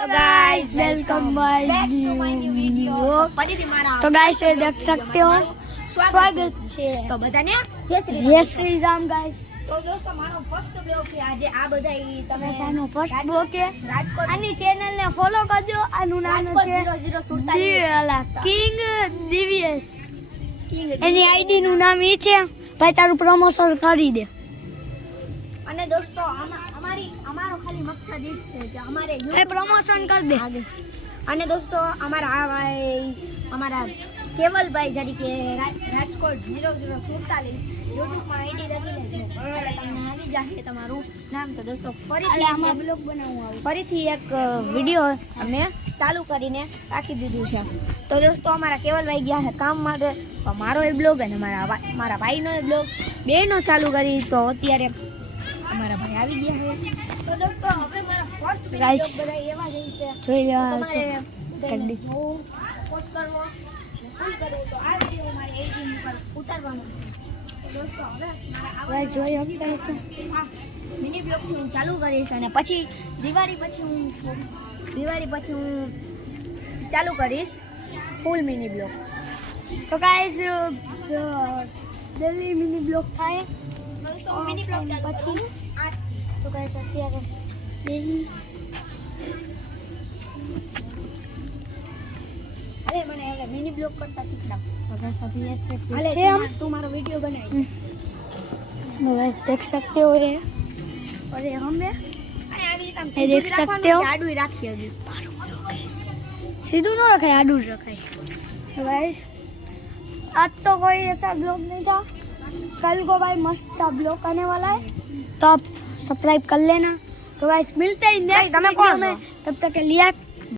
तो guys welcome my new video. तो guys ये देख सकते हो स्वागत છે તો બધાને જય શ્રી રામ ગાइस। તો દોસ્તો મારો ફર્સ્ટ બ્લોગ છે આજે। આ બધાય તમે સાનો ફર્સ્ટ બ્લોગ છે રાજકોટ આની ચેનલ ને ફોલો કરજો। આનું નામ છે 0047 કિંગ દિવ્યેશ। એની આઈડી નું નામ ઈ છે ભાઈ, તારું પ્રમોશન કરી દે। અને દોસ્તો અમારો ખાલી મકસદ ઈ છે કે અમારે એ પ્રમોશન કરી દે આગે। અને દોસ્તો અમારા કેવલભાઈ જરીકે રાજકોટ 0047 YouTube માં આઈડી લખી લેજો એટલે તમને આવી જશે તમારું નામ। તો દોસ્તો ફરીથી આમાં બ્લોગ બનાવવા આવું। ફરીથી એક વિડિયો અમે ચાલુ કરીને રાખી દીધું છે। તો દોસ્તો અમારા કેવલભાઈ ગયા છે કામ માટે, તો મારો એ બ્લોગ અને મારા ભાઈનો એ બ્લોગ બેનો ચાલુ કરી। તો અત્યારે અમારા ભાઈ આવી ગયા છે। તો દોસ્તો હવે મારા ફર્સ્ટ Guys, બધા એવા જ છે જોઈ રહ્યા છો તમારે પોસ્ટ કરવો ફૂલ કરવું તો આ વિડિયો મારે એડિટિંગ પર ઉતારવાનો છે। તો દોસ્તો હવે મારા ગાઈસ જોઈ શકતા છો મિની બ્લોગ થી હું ચાલુ કરીશ અને પછી દિવાળી પછી હું ચાલુ કરીશ ફૂલ મિની બ્લોગ। તો ગાઈસ દિલ્હી મિની બ્લોગ થાય દોસ્તો મિની બ્લોગ પછી પછી તો ગાઈસ અત્યારે દિલ્હી અરે મને હવે મિની બ્લોગ કરતા શીખડાવ। तो गाइस अभी ऐसे અલે फिरते हम તું મારો વિડિયો બનાવી तो गाइस देख सकते हो ये और ये हम है અને આવી રીતે આમ એ દેખ સીધું શકતે હો। રાખવાનું કે આડું રાખી હજી सीधू न रखा आडू रखा। तो गाइस आज तो कोई ऐसा ब्लॉग नहीं था, कल को भाई मस्त सा ब्लॉग आने वाला है, तो आप सब्सक्राइब कर लेना। तो गाइस मिलते हैं नेक्स्ट તમે वीडियो કોણ છો? में, तब तक के लिए